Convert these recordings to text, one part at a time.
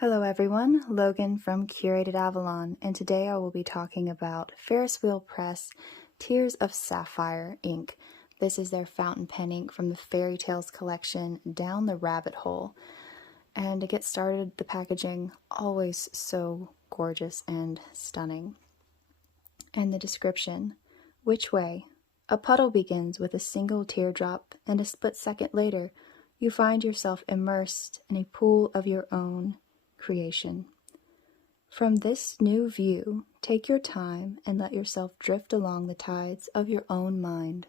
Hello everyone, Logan from Curated Avalon, and today I will be talking about Ferris Wheel Press Tears of Sapphire ink. This is their fountain pen ink from the FerriTales collection, Down the Rabbit Hole. And to get started, the packaging, always so gorgeous and stunning. And the description, which way? A puddle begins with a single teardrop, and a split second later, you find yourself immersed in a pool of your own creation. From this new view, take your time and let yourself drift along the tides of your own mind.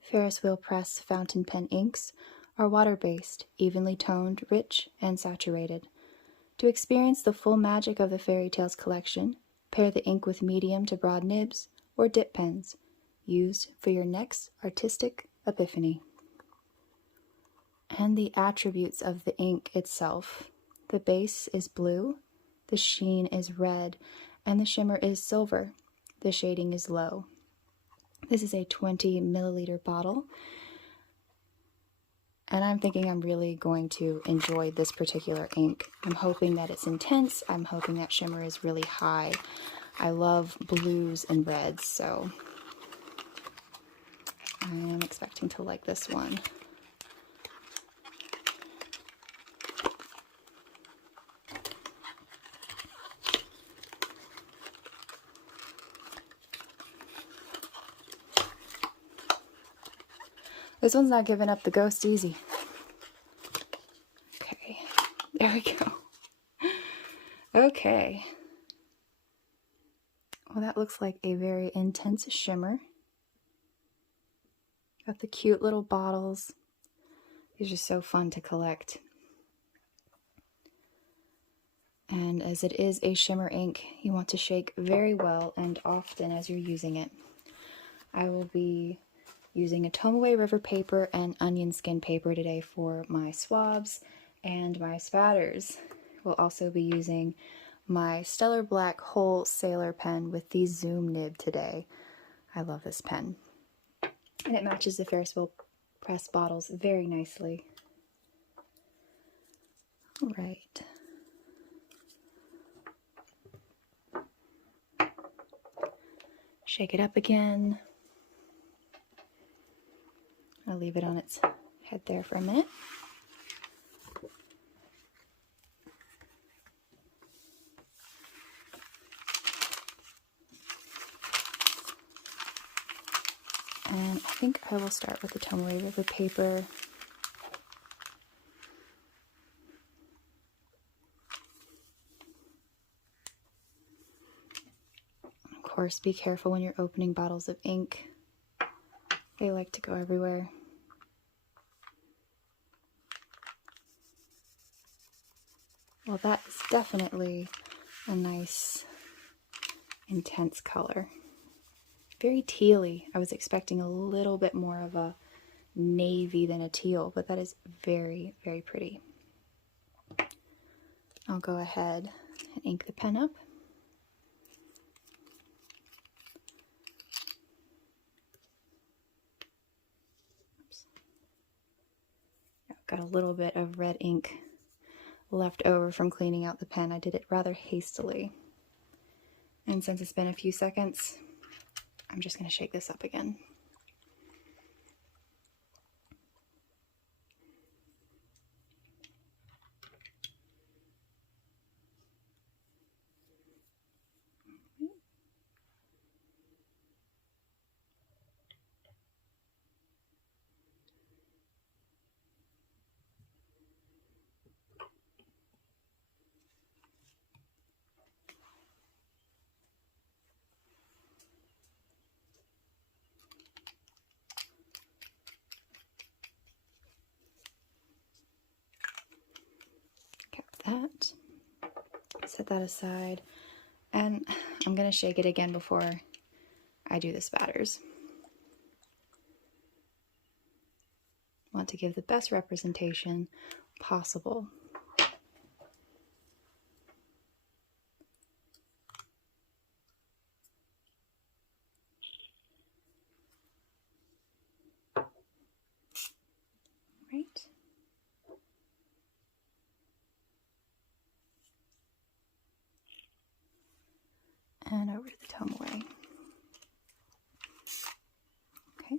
Ferris Wheel Press fountain pen inks are water-based, evenly toned, rich, and saturated. To experience the full magic of the FerriTales collection, pair the ink with medium to broad nibs or dip pens. Use for your next artistic epiphany. And the attributes of the ink itself. The base is blue, the sheen is red, and the shimmer is silver. The shading is low. This is a 20 milliliter bottle, and I'm thinking I'm really going to enjoy this particular ink. I'm hoping that it's intense. I'm hoping that shimmer is really high. I love blues and reds, so I am expecting to like this one. This one's not giving up the ghost easy. Okay, there we go. Okay. Well, that looks like a very intense shimmer. Got the cute little bottles. These are so fun to collect. And as it is a shimmer ink, you want to shake very well and often as you're using it. I will be using a Tomoe river paper and onion skin paper today for my swabs and my spatters. We'll also be using my Stellar Black Hole Sailor pen with the zoom nib today. I love this pen. And it matches the Ferris Wheel Press bottles very nicely. All right. Shake it up again. I'll leave it on its head there for a minute. And I think I will start with the Tomoe river paper. Of course, be careful when you're opening bottles of ink. They like to go everywhere. Well, that is definitely a nice, intense color. Very tealy. I was expecting a little bit more of a navy than a teal, but that is very, very pretty. I'll go ahead and ink the pen up. Oops. I've got a little bit of red ink left over from cleaning out the pen. I did it rather hastily. And since it's been a few seconds, I'm just going to shake this up again. That, set that aside, and I'm going to shake it again before I do the spatters. Want to give the best representation possible. Right. and over to the Tomoe. Okay.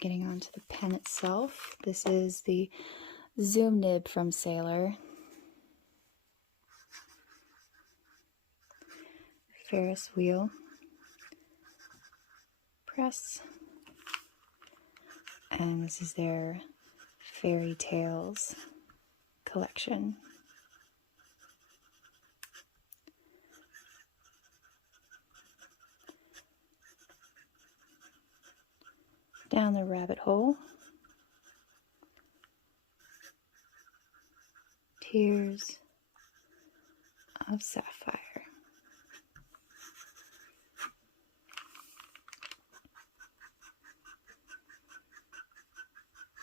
Getting onto the pen itself. This is the zoom nib from Sailor. Ferris Wheel Press. And this is their FerriTales collection. Down the rabbit hole. Tears of Sapphire.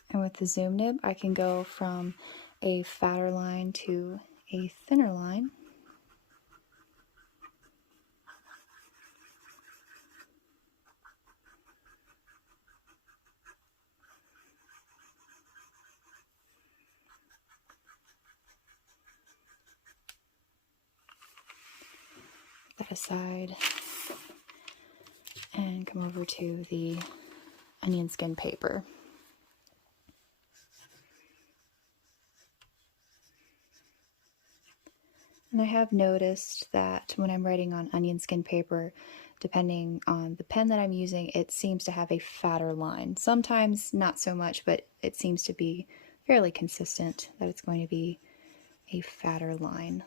And with the zoom nib, I can go from a fatter line to a thinner line. That aside and come over to the onion skin paper. And I have noticed that when I'm writing on onion skin paper, depending on the pen that I'm using, it seems to have a fatter line. Sometimes not so much, but it seems to be fairly consistent that it's going to be a fatter line.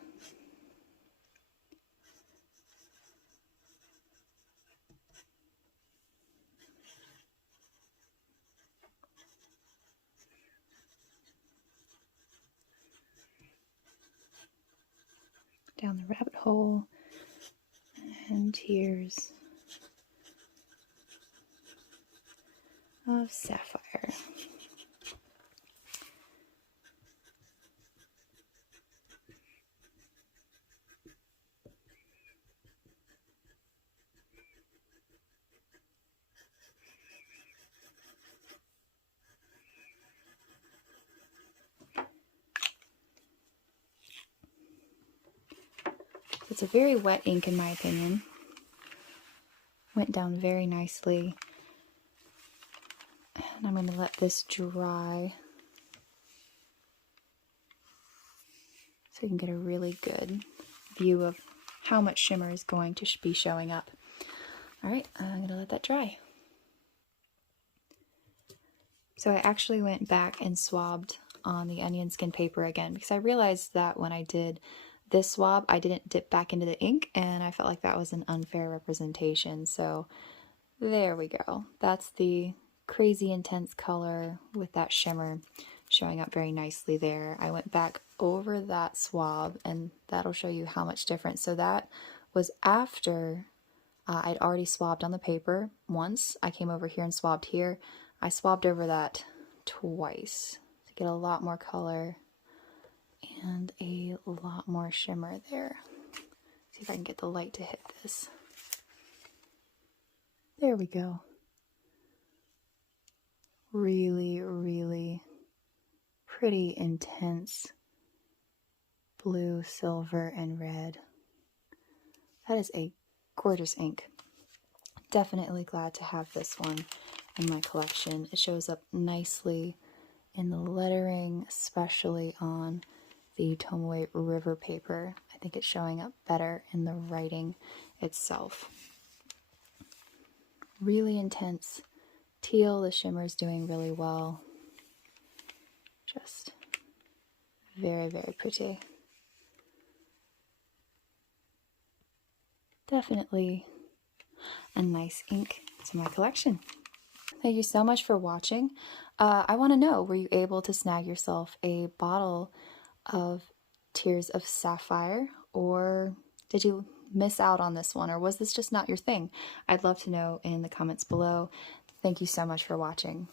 Down the rabbit hole, and tears of Sapphire. It's a very wet ink in my opinion. Went down very nicely. And I'm going to let this dry so you can get a really good view of how much shimmer is going to be showing up. Alright, I'm going to let that dry. So I actually went back and swabbed on the onion skin paper again because I realized that when I did this swab, I didn't dip back into the ink, and I felt like that was an unfair representation. So there we go. That's the crazy intense color with that shimmer showing up very nicely there. I went back over that swab, and that'll show you how much difference. So that was after I'd already swabbed on the paper once. I came over here and swabbed here. I swabbed over that twice to get a lot more color and a lot more shimmer there. See if I can get the light to hit this. There we go. Really, really pretty intense blue, silver, and red. That is a gorgeous ink. Definitely glad to have this one in my collection. It shows up nicely in the lettering, especially on the Tomoe river paper. I think it's showing up better in the writing itself. Really intense teal. The shimmer is doing really well. Just very, very pretty. Definitely a nice ink to my collection. Thank you so much for watching. I want to know, were you able to snag yourself a bottle of Tears of Sapphire, or did you miss out on this one, or was this just not your thing? I'd love to know in the comments below. Thank you so much for watching.